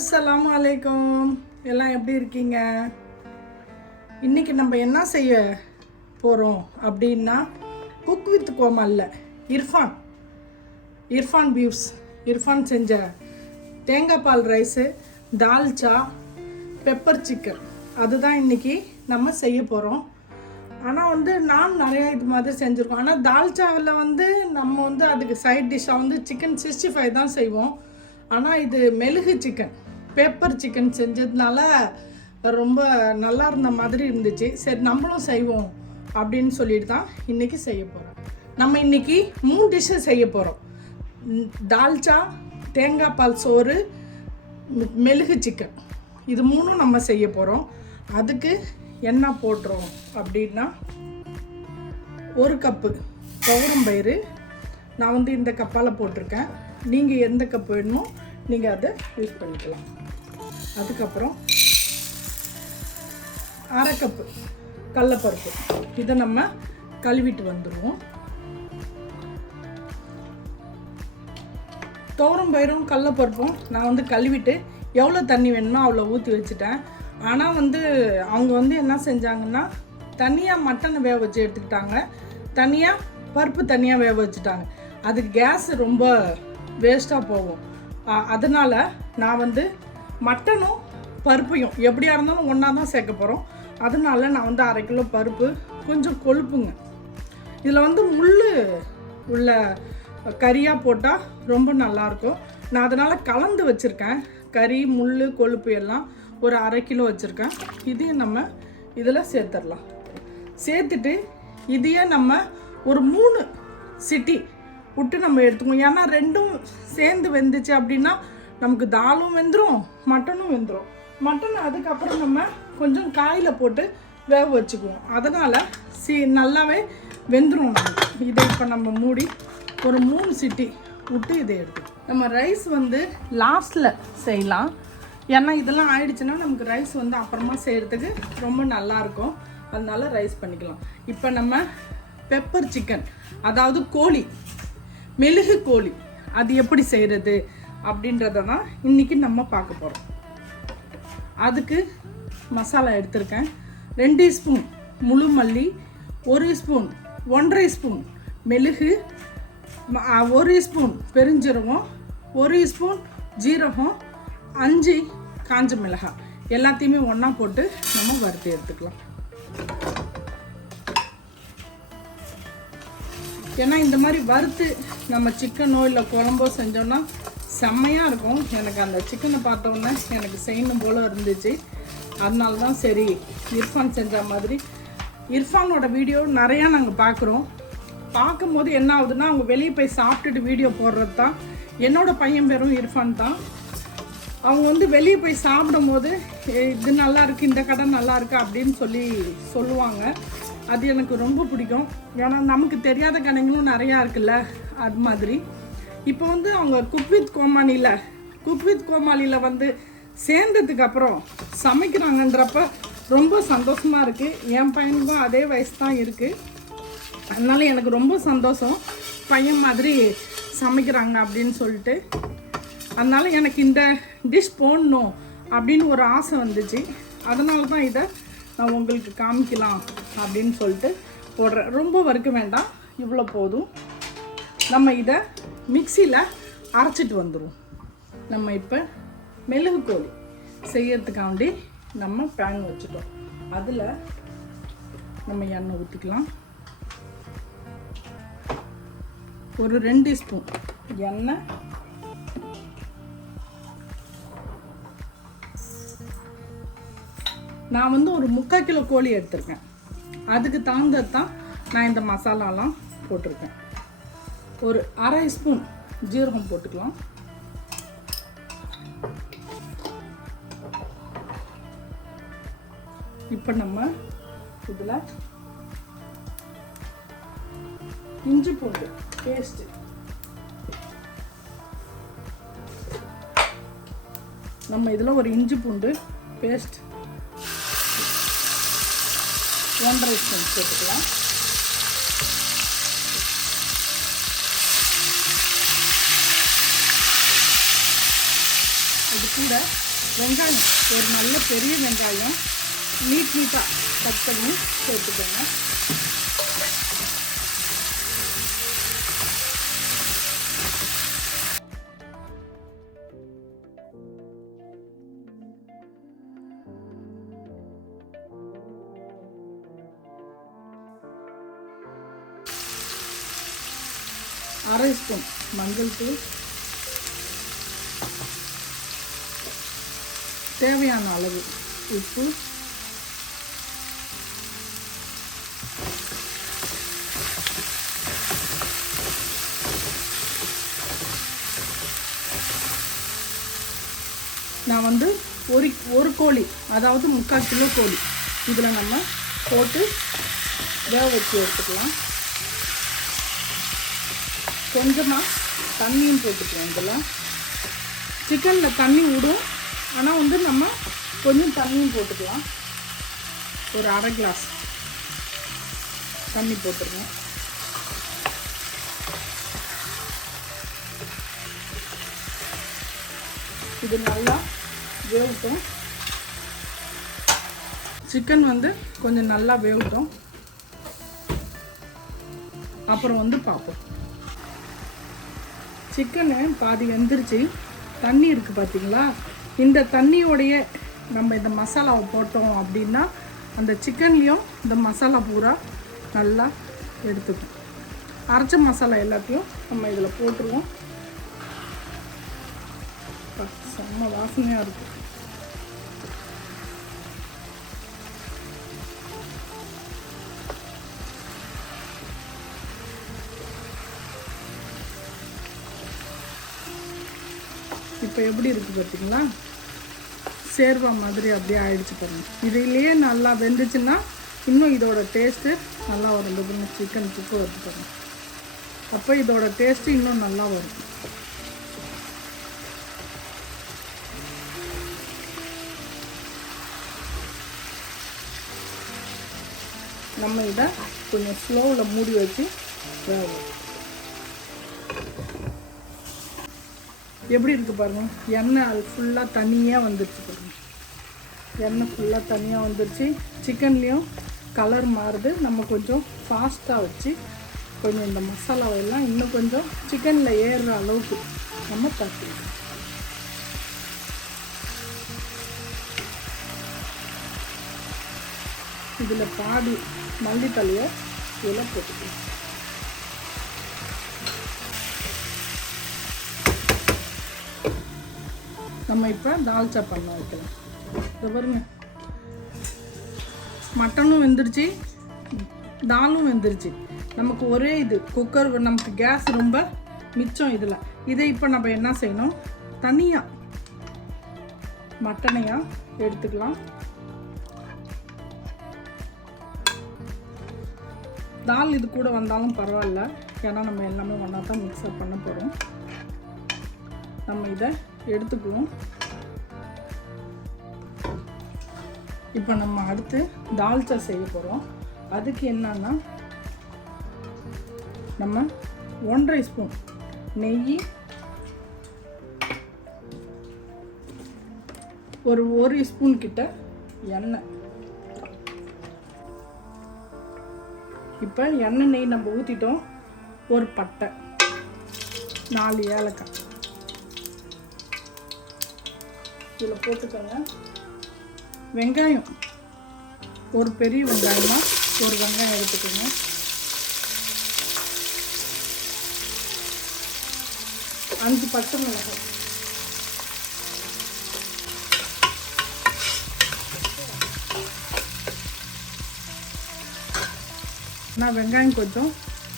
அஸ்ஸலாமு அலைக்கும். எல்லாம் எப்படி இருக்கீங்க? இன்றைக்கி நம்ம என்ன செய்ய போகிறோம் அப்படின்னா, குக் வித் கோமாளில் இர்ஃபான் வியூஸ் செஞ்ச தேங்காய் பால் ரைஸு, தால்ச்சா, பெப்பர் சிக்கன் அதுதான் இன்றைக்கி நம்ம செய்ய போகிறோம். ஆனால் நான் நிறையா இது மாதிரி செஞ்சுருக்கோம். ஆனால் தால்ச்சாவில் நம்ம அதுக்கு சைட் டிஷ்ஷாக சிக்கன் 65 தான் செய்வோம். ஆனால் இது மெழுகு சிக்கன், பெப்பர் சிக்கன் செஞ்சதுனால ரொம்ப நல்லா இருந்த மாதிரி இருந்துச்சு. சரி நம்மளும் செய்வோம் அப்படின்னு சொல்லிட்டு தான் இன்றைக்கி செய்ய போகிறோம். நம்ம இன்றைக்கி 3 டிஷ்ஷை செய்ய போகிறோம். தால்ச்சா, தேங்காய் பால் சோறு, மெழுகு சிக்கன், இது 3ம் நம்ம செய்ய போகிறோம். அதுக்கு என்ன போடுறோம் அப்படின்னா, 1 கப்பு துவரம்பயிறு நான் இந்த கப்பால் போட்டிருக்கேன். நீங்கள் எந்த கப் வேணுமோ நீங்கள் அதை யூஸ் பண்ணிக்கலாம். அதுக்கப்புறம் 1/2 கப்பு கடலப்பருப்பு, இதை நம்ம கழுவிட்டு வந்துடுவோம். துவரம்பயிரும் கடலப்பருப்பும் நான் கழுவிட்டு எவ்வளோ தண்ணி வேணுமோ அவ்வளோ ஊற்றி வச்சுட்டேன். ஆனால் அவங்க என்ன செஞ்சாங்கன்னா, தனியாக மட்டனை வேக வச்சு எடுத்துக்கிட்டாங்க, தனியாக பருப்பு தனியாக வேக வச்சுட்டாங்க. அதுக்கு கேஸ் ரொம்ப வேஸ்ட்டாக போகும். அதனால் நான் மட்டனும் பருப்பையும் எப்படியா இருந்தாலும் ஒன்றா தான் சேர்க்க போகிறோம். அதனால நான் 1/2 கிலோ பருப்பு, கொஞ்சம் கொழுப்புங்க, இதில் முள் உள்ள கறியாக போட்டால் ரொம்ப நல்லாயிருக்கும். நான் அதனால் கலந்து வச்சுருக்கேன். கறி, முள், கொழுப்பு எல்லாம் ஒரு 1/2 கிலோ வச்சுருக்கேன். இதையும் நம்ம இதில் சேர்த்துடலாம். சேர்த்துட்டு இதையே நம்ம ஒரு 3 சிட்டி விட்டு நம்ம எடுத்துக்கணும். ஏன்னா 2ம் சேர்ந்து வெந்துச்சு அப்படின்னா நமக்கு தாலும் வெந்துடும், மட்டனும் வெந்துடும். மட்டன் அதுக்கப்புறம் நம்ம கொஞ்சம் காயில் போட்டு வேக வச்சுக்குவோம். அதனால் நல்லாவே வெந்துடும். இதை இப்போ நம்ம மூடி ஒரு 3 சிட்டி விட்டு இதை எடுத்துக்கணும். நம்ம ரைஸ் லாஸ்ட்டில் செய்யலாம். ஏன்னா இதெல்லாம் ஆயிடுச்சுன்னா நமக்கு ரைஸ் அப்புறமா செய்கிறதுக்கு ரொம்ப நல்லாயிருக்கும். அதனால ரைஸ் பண்ணிக்கலாம். இப்போ நம்ம பெப்பர் சிக்கன், அதாவது கோழி, மெழுகு கோழி, அது எப்படி செய்கிறது அப்படின்றத தான் இன்றைக்கி நம்ம பார்க்க போகிறோம். அதுக்கு மசாலா எடுத்திருக்கேன். 2 ஸ்பூன் முழு மல்லி, 1 ஸ்பூன் 1/2 ஸ்பூன் மெழுகு, 1 ஸ்பூன் பெருஞ்சீரகம், 1 ஸ்பூன் ஜீரகம், 5 காஞ்ச மிளகாய், எல்லாத்தையுமே ஒன்றா போட்டு நம்ம வறுத்து எடுத்துக்கலாம். ஏன்னா இந்த மாதிரி வறுத்து நம்ம சிக்கனோ இல்லை குழம்போ செஞ்சோன்னா செம்மையாக இருக்கும். எனக்கு அந்த சிக்கனை பார்த்தோன்னே எனக்கு செய்யணும் போல் இருந்துச்சு. அதனால தான் சரி இர்ஃபான் செஞ்ச மாதிரி. இர்ஃபானோட வீடியோ நிறையா நாங்கள் பார்க்குறோம். பார்க்கும்போது என்ன ஆகுதுன்னா, அவங்க வெளியே போய் சாப்பிட்டுட்டு வீடியோ போடுறது தான். என்னோடய பையன் பேரும் இர்ஃபான் தான். அவங்க வெளியே போய் சாப்பிடும்போது இது நல்லா இருக்குது, இந்த கடை நல்லா இருக்குது அப்படின்னு சொல்லுவாங்க. அது எனக்கு ரொம்ப பிடிக்கும். ஏன்னா நமக்கு தெரியாத கடைங்களும் நிறையா இருக்குல்ல, அது மாதிரி. இப்போ அவங்க குக் வித் கோமாளியில் சேர்ந்ததுக்கப்புறம் சமைக்கிறாங்கன்றப்ப ரொம்ப சந்தோஷமாக இருக்குது. என் பையனுக்கும் அதே வயசு தான் இருக்குது. அதனால எனக்கு ரொம்ப சந்தோஷம், பையன் மாதிரி சமைக்கிறாங்க அப்படின்னு சொல்லிட்டு. அதனால் எனக்கு இந்த டிஷ் போடணும் அப்படின்னு ஒரு ஆசை வந்துச்சு. அதனால தான் இதை நான் உங்களுக்கு காமிக்கலாம் அப்படின்னு சொல்லிட்டு போடுறேன். ரொம்ப வறுக்க வேண்டாம், இவ்வளோ போதும். நம்ம இதை மிக்சியில் அரைச்சிட்டு வந்துடுவோம். நம்ம இப்போ மெழுகு கோழி செய்யறதுக்காண்டி நம்ம பேன் வச்சுட்டோம். அதில் நம்ம எண்ணெய் ஊற்றிக்கலாம். ஒரு 2 ஸ்பூன் எண்ணெய், நான் ஒரு 3/4 கிலோ கோழி எடுத்திருக்கேன். அதுக்கு தகுந்தது தான் நான் இந்த மசாலாலாம் போட்டிருக்கேன். ஒரு 1/2 ஸ்பூன் ஜீரகம் போட்டுக்கலாம். இப்போ நம்ம இதில் இஞ்சி பூண்டு பேஸ்ட்டு, நம்ம இதில் ஒரு இஞ்சி பூண்டு பேஸ்ட் 1/2 ஸ்பூன் போட்டுக்கலாம். இது கூட வெங்காயம் ஒரு நல்ல பெரிய வெங்காயம் நீட்டாக கட் பண்ணி சேர்த்துக்கோங்க. அரை ஸ்பூன் மஞ்சள் தூள், தேவையான அளவு உப்பு, நான் வந்து ஒரு கோழி, அதாவது 3/4 கிலோ கோழி இதில் நம்ம போட்டு வேக வச்சு எடுத்துக்கலாம். கொஞ்சமாக தண்ணியும் போட்டுக்கலாம். இதில் சிக்கனில் தண்ணி விடும், ஆனால் வந்து நம்ம கொஞ்சம் தண்ணியும் போட்டுக்கலாம். ஒரு அரை கிளாஸ் தண்ணி போட்டுருங்க. இது நல்லா வேகட்டும். சிக்கன் வந்து கொஞ்சம் நல்லா வேகட்டும், அப்புறம் வந்து பார்ப்போம். சிக்கனு பாதி வெந்துருச்சு. தண்ணி இருக்குது பார்த்தீங்களா? இந்த தண்ணியோடைய நம்ம இந்த மசாலாவை போட்டோம் அப்படின்னா அந்த சிக்கன்லேயும் இந்த மசாலா பூரா நல்லா எடுத்துக்கும். அரைச்ச மசாலா எல்லாத்தையும் நம்ம இதில் போட்டுருவோம். செம்ம வாசனையாக இருக்கும். இப்போ எப்படி இருக்குது பார்த்தீங்களா? சேர்வா மாதிரி அப்படியே ஆயிடுச்சு பாருங்கள். இதிலேயே நல்லா வெந்துச்சுன்னா இன்னும் இதோட டேஸ்ட்டு நல்லா வரும். சிக்கன் துப்பு வருது பாருங்கள். அப்போ இதோட டேஸ்ட்டு இன்னும் நல்லா வரும். நம்ம இதை கொஞ்சம் ஸ்லோவில் மூடி வச்சு வேகும். எப்படி இருக்குது பாருங்கள். எண்ணெய் ஃபுல்லாக தனியாக வந்துடுச்சு பாருங்கள். எண்ணெய் ஃபுல்லாக தனியாக வந்துடுச்சு. சிக்கன்லேயும் கலர் மாறுது. நம்ம கொஞ்சம் ஃபாஸ்ட்டாக வச்சு கொஞ்சம் இந்த மசாலாவெல்லாம் இன்னும் கொஞ்சம் சிக்கனில் ஏறுற அளவுக்கு நம்ம தட்டிடுவோம். இதில் பாதி மல்லித்தலையை இதில் போட்டுக்கலாம். நம்ம இப்போ தால்ச்சா பண்ண வைக்கலாம். இதை பாருங்க, மட்டனும் வெந்துருச்சு, தாலும் வெந்துருச்சு. நமக்கு ஒரே இது குக்கர், நமக்கு கேஸ் ரொம்ப மிச்சம். இதை இப்போ நம்ம என்ன செய்யணும், தனியாக மட்டனையாக எடுத்துக்கலாம். தால் இது கூட வந்தாலும் பரவாயில்ல, ஏன்னா நம்ம எல்லாமே ஒன்றா தான் மிக்ஸ்அப் பண்ண போகிறோம். நம்ம இதை எடுத்துக்குவோம். இப்போ நம்ம அடுத்து தால்ச்சா செய்ய போகிறோம். அதுக்கு என்னன்னா நம்ம 1.5 ஸ்பூன் நெய், ஒரு 1 ஸ்பூன் கிட்ட எண்ணெய். இப்போ எண்ணெய் நெய் நம்ம ஊற்றிட்டோம். ஒரு பட்டை, 4 ஏலக்காய் இதில் போட்டுக்கோங்க. வெங்காயம் ஒரு பெரிய வெங்காயமாக ஒரு வெங்காயம் எடுத்துக்கோங்க. அஞ்சு பச்சை மிளகாய், நான் வெங்காயம் கொஞ்சம்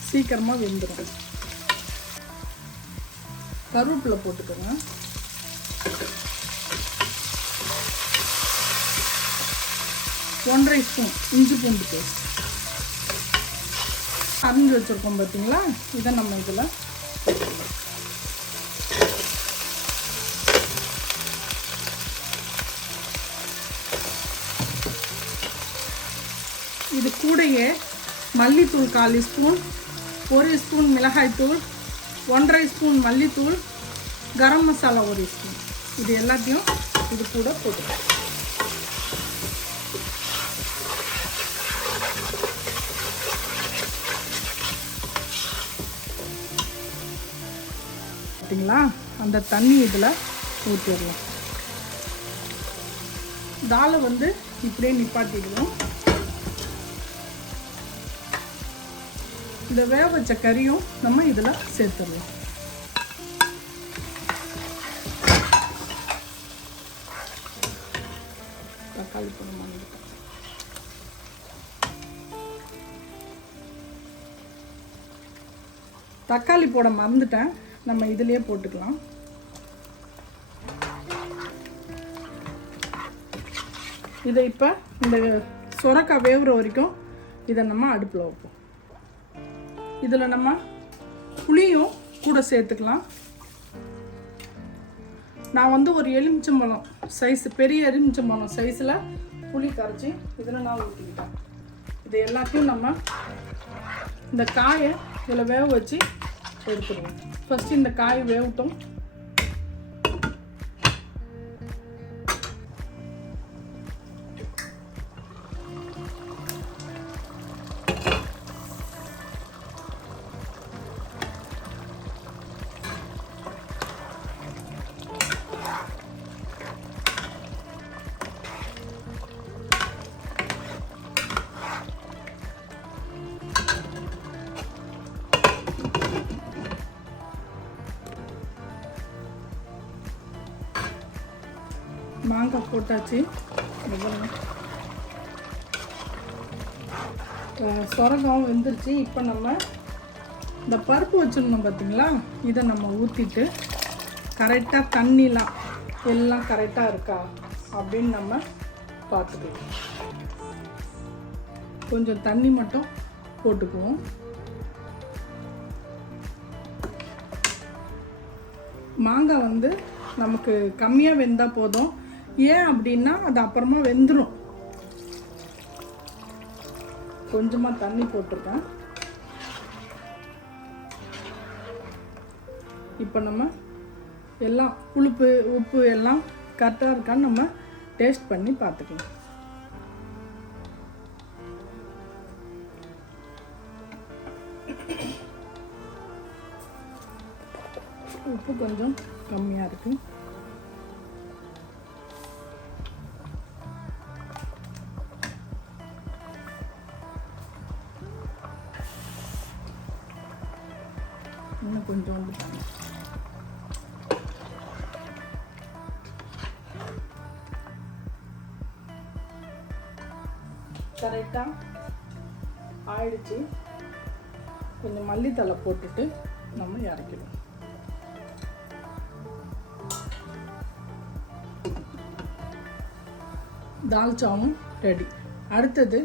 சீக்கிரமாக வெந்துடும். கருவேப்பிலை போட்டுக்கோங்க. ஒன்றரை ஸ்பூன் இஞ்சி பூண்டு பேஸ்ட் அரிஞ்சு வச்சுருக்கோம் பார்த்தீங்களா? இதை நம்ம இதில் இது கூடயே மல்லித்தூள் 1/4 ஸ்பூன், 1 ஸ்பூன் மிளகாய்த்தூள், 1.5 ஸ்பூன் மல்லித்தூள், கரம் மசாலா 1 ஸ்பூன், இது எல்லாத்தையும் இது கூட போட்டுக்கலாம். பார்த்தீங்களா, அந்த தண்ணி இதில் ஊற்றிடலாம். தாலை வந்து இப்படியே நிப்பாட்டிடுவோம். இந்த வேக வச்ச கறியும் நம்ம இதில் சேர்த்துடலாம். தக்காளி போட மறந்துட்டேன். தக்காளி போட மறந்துட்டேன், நம்ம இதிலே போட்டுக்கலாம். இதை இப்போ இந்த சொரக்காய் வேவுற வரைக்கும் இதை நம்ம அடுப்பில் வைப்போம். இதில் நம்ம புளியும் கூட சேர்த்துக்கலாம். நான் வந்து ஒரு எலுமிச்சம்பழம் சைஸ், பெரிய எலுமிச்சம்பழம் சைஸில் புளி கரைச்சி இதில் நான் ஊற்றிக்கிட்டேன். இது எல்லாத்தையும் நம்ம இந்த காயை இதில் வேக வச்சு எடுத்துடுவோம். ஃபஸ்ட்டு இந்த காய் வேகட்டும். மாங்காய் போட்டாச்சு. சொரக்காவும் வெந்துருச்சு. இப்போ நம்ம இந்த பருப்பு வச்சுருந்தோம் பார்த்தீங்களா, இதை நம்ம ஊற்றிட்டு கரெக்டாக தண்ணிலாம் எல்லாம் கரெக்டாக இருக்கா அப்படின்னு நம்ம பார்த்துக்கலாம். கொஞ்சம் தண்ணி மட்டும் போட்டுக்குவோம். மாங்காய் வந்து நமக்கு கம்மியாக வெந்தால் போதும். ஏன் அப்படின்னா அது அப்புறமா வெந்துடும். கொஞ்சமாக தண்ணி போட்டிருக்கேன். இப்போ நம்ம எல்லாம் புளிப்பு உப்பு எல்லாம் கரெக்டாக இருக்கான்னு நம்ம டேஸ்ட் பண்ணி பார்த்துக்கலாம். உப்பு கொஞ்சம் கம்மியாக இருக்குது. இன்னும் கொஞ்சம் கரெக்டாக ஆயிடுச்சு. கொஞ்சம் மல்லித்தலை போட்டுட்டு நம்ம இறக்கிடுவோம். தால்ச்சாவும் ரெடி. அடுத்தது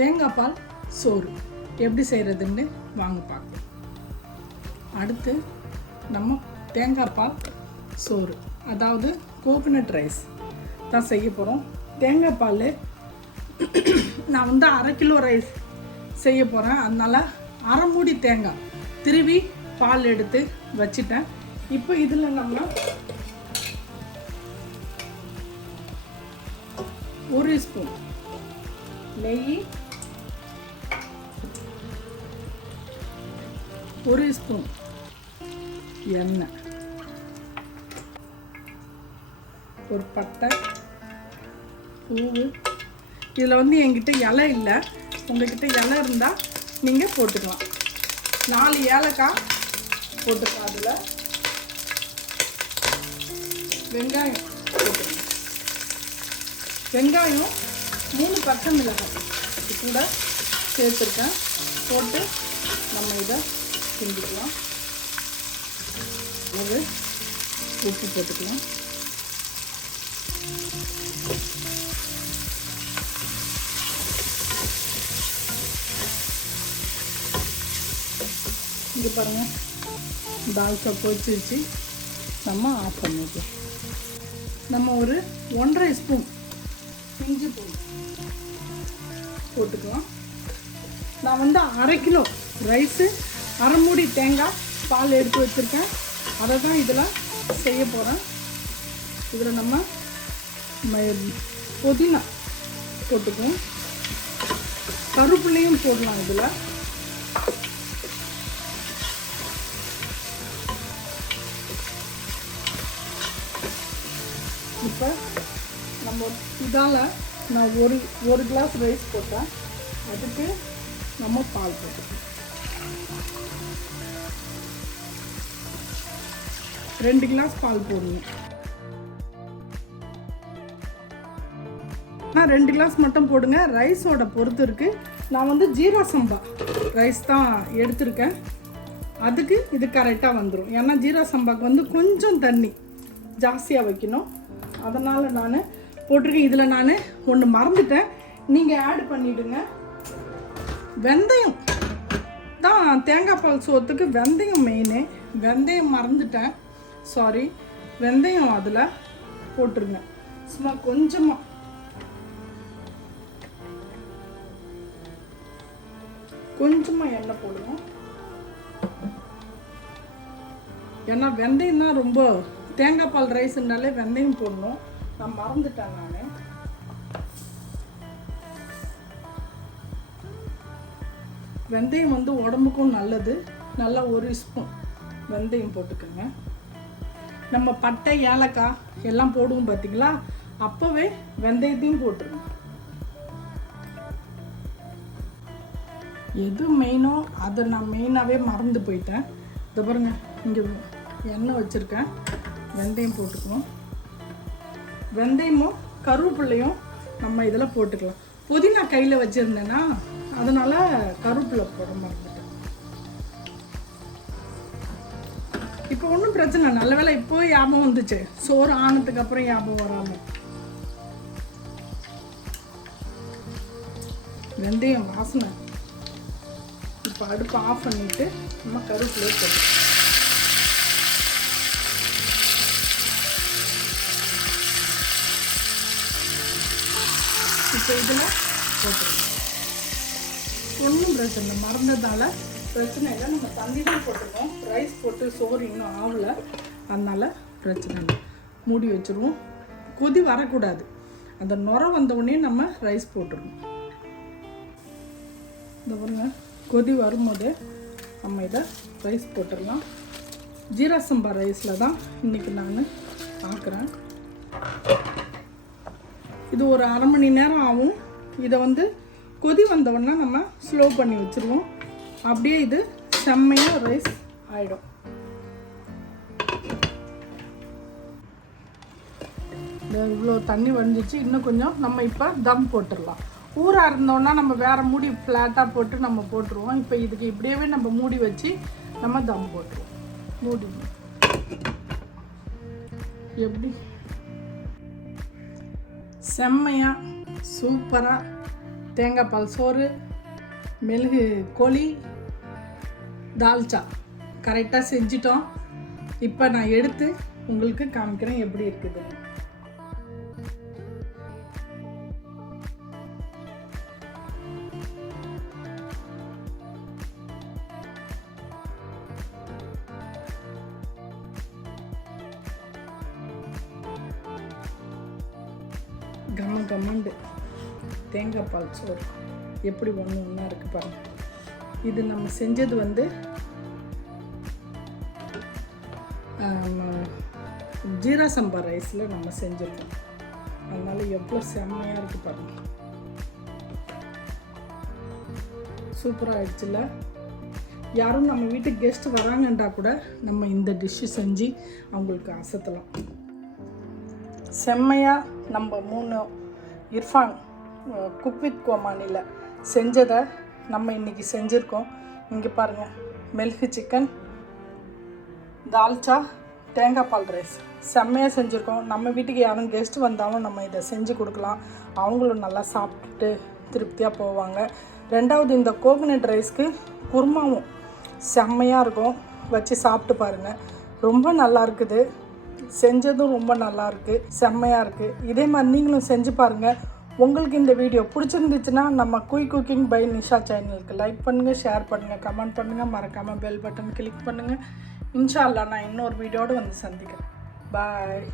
தேங்காய் பால் சோறு எப்படி செய்கிறதுன்னு வாங்க பார்க்கலாம். அடுத்து நம்ம தேங்காய் பால் சோறு, அதாவது கோகோனட் ரைஸ் தான் செய்ய போகிறோம். தேங்காய் பால் நான் வந்து 1/2 கிலோ ரைஸ் செய்ய போகிறேன். அதனால் 1/2 மூடி தேங்காய் திருவி பால் எடுத்து வச்சிட்டேன். இப்போ இதில் நம்ம 1 ஸ்பூன் நெய், 1 ஸ்பூன் எண்ணெய், ஒரு பட்டை, பூவு. இதில் வந்து என்கிட்ட இலை இல்லை, உங்கள்கிட்ட இலை இருந்தால் நீங்கள் போட்டுக்கலாம். 4 ஏலக்காய் போட்டுக்கலாம். அதில் வெங்காயம் போட்டுக்கலாம். வெங்காயம் 3 பச்சை மிளகாய் இது கூட சேர்த்துருக்கேன். போட்டு நம்ம இதை கிண்டிக்கலாம். ஒரு உப்பு போட்டுக்கலாம். இங்கே பாருங்கள், தால்ச்சா பொரிச்சிருச்சு. நம்ம ஆஃப் பண்ணிக்கலாம். நம்ம ஒரு 1.5 ஸ்பூன் இஞ்சி பூண்டு போட்டுக்கலாம். நான் வந்து 1/2 கிலோ ரைஸு 1/2 மூடி தேங்காய் பால் எடுத்து வச்சுருக்கேன். அதை தான் இதில் செய்ய போகிறேன். இதில் நம்ம புதினா போட்டுக்குவோம். கருவேப்பிலையும் போடலாம் இதில். இப்போ நம்ம இதால் நான் ஒரு கிளாஸ் ரைஸ் போட்டேன். அதுக்கு நம்ம பால் போட்டுக்கணும். 2 கிளாஸ் பால் போடணும். நான் 2 கிளாஸ் மட்டும் போடுங்க, ரைஸோட பொறுத்து இருக்குது. நான் வந்து ஜீரா சம்பா ரைஸ் தான் எடுத்திருக்கேன். அதுக்கு இது கரெக்டாக வந்துடும். ஏன்னா ஜீரா சம்பாவுக்கு வந்து கொஞ்சம் தண்ணி ஜாஸ்தியாக வைக்கணும். அதனால் நான் போட்டிருக்கேன். இதில் நான் ஒன்று மறந்துட்டேன், நீங்கள் ஆட் பண்ணிவிடுங்க. வெந்தயம் தான் தேங்காய் பால் சோத்துக்கு வெந்தயம் மெயினு. வெந்தயம் மறந்துட்டேன், சாரி. வெந்தயம் அதில் போட்டுருங்க. சும்மா கொஞ்சமாக எண்ணெய் போடுவோம். ஏன்னா வெந்தயம் தான் ரொம்ப, தேங்காய் பால் ரைஸ்னாலே வெந்தயம் போடணும். நான் மறந்துட்டேன். நான் வெந்தயம் வந்து உடம்புக்கும் நல்லது. நல்லா 1 ஸ்பூன் வெந்தயம் போட்டுக்கோங்க. நம்ம பட்டை ஏலக்காய் எல்லாம் போடுவோம் பார்த்தீங்களா, அப்போவே வெந்தயத்தையும் போட்டுருங்க. எது மெயினோ அதை நான் மெயினாகவே மறந்து போயிட்டேன். இதை பாருங்க, இங்கே எண்ணெய் வச்சுருக்கேன். வெந்தயம் போட்டுக்கணும். வெந்தயமும் கருவேப்பிலையும் நம்ம இதில் போட்டுக்கலாம். புதினா கையில் வச்சுருந்தேன்னா அதனால் கருவேப்பிலை போட மறந்துட்டேன். இப்போ ஒன்றும் பிரச்சனை இல்லை. நல்ல வேலை இப்போ ஞாபகம் வந்துச்சு, சோறு ஆனதுக்கு அப்புறம் ஞாபகம் வராமல். வெந்தயம் வாசனை. இப்போ அடுப்பு ஆஃப் பண்ணிவிட்டு நம்ம கருவேப்பிலையை போட்டுக்கலாம். இப்போ இதில் போட்டுருங்க. ஒன்றும் பிரச்சனை இல்லை, மறந்ததால் பிரச்சனை இல்லை. நம்ம தண்ணி தான் போட்டுருக்கோம், ரைஸ் போட்டு சோறு இன்னும் ஆகலை, அதனால் பிரச்சனை இல்லை. மூடி வச்சுருவோம். கொதி வரக்கூடாது. அந்த நுரை வந்தவுடனே நம்ம ரைஸ் போட்டுருவோம். இந்த பாருங்க, கொதி வரும்போது நம்ம இதை ரைஸ் போட்டுடலாம். ஜீரா சம்பா ரைஸில் தான் இன்றைக்கி நான் பார்க்குறேன். இது ஒரு 1/2 மணி நேரம் ஆகும். இதை வந்து கொதி வந்தவுடனே நம்ம ஸ்லோ பண்ணி வச்சுருவோம். அப்படியே இது செம்மையாக ரைஸ் ஆகிடும். இவ்வளோ தண்ணி வடிஞ்சிச்சு. இன்னும் கொஞ்சம் நம்ம இப்போ தம் போட்டுடலாம். ஊறாக இருந்தோன்னா நம்ம வேறு மூடி ஃப்ளாட்டாக போட்டு நம்ம போட்டுருவோம். இப்போ இதுக்கு இப்படியே நம்ம மூடி வச்சு நம்ம தம் போட்டுருவோம். மூடி எப்படி செம்மையாக சூப்பராக தேங்காய் பால் சோறு, மிளகு கோழி, தால்ச்சா கரெக்டாக செஞ்சிட்டோம். இப்போ நான் எடுத்து உங்களுக்கு காமிக்கிறேன் எப்படி இருக்குது. கம்மண்டு தேங்காய் பால் சோறு எப்படி ஒன்றா இருக்குது பாருங்கள். இது நம்ம செஞ்சது வந்து ஜீரா சம்பா ரைஸில் நம்ம செஞ்சுருக்கோம். அதனால் எவ்வளோ செம்மையாக இருக்குது பாருங்கள். சூப்பராக ஆயிடுச்சுல்ல. யாரும் நம்ம வீட்டுக்கு கெஸ்ட் வராங்கன்றா கூட நம்ம இந்த டிஷ்ஷு செஞ்சு அவங்களுக்கு அசத்தலாம். செம்மையாக நம்ம 3 இர்ஃபான் குக் வித் கோமானியில் செஞ்சதை நம்ம இன்றைக்கி செஞ்சுருக்கோம். இங்கே பாருங்கள், மில்க் சிக்கன், தால்ச்சா, தேங்காய் பால் ரைஸ் செம்மையாக செஞ்சுருக்கோம். நம்ம வீட்டுக்கு யாரும் கெஸ்ட் வந்தாலும் நம்ம இதை செஞ்சு கொடுக்கலாம். அவங்களும் நல்லா சாப்பிட்டுட்டு திருப்தியாக போவாங்க. 2வது, இந்த கோகனட் ரைஸ்க்கு குருமாவும் செம்மையாக இருக்கும். வச்சு சாப்பிட்டு பாருங்கள், ரொம்ப நல்லா இருக்குது. செஞ்சதும் ரொம்ப நல்லாயிருக்கு, செம்மையாக இருக்குது. இதே மாதிரி நீங்களும் செஞ்சு பாருங்கள். உங்களுக்கு இந்த வீடியோ பிடிச்சிருந்துச்சுன்னா நம்ம குயிக் குக்கிங் பை நிஷா சேனலுக்கு லைக் பண்ணுங்கள், ஷேர் பண்ணுங்கள், கமெண்ட் பண்ணுங்கள், மறக்காமல் பெல் பட்டன் கிளிக் பண்ணுங்கள். இன்ஷா அல்லாஹ் நான் இன்னொரு வீடியோடு வந்து சந்திக்கிறேன். பாய்.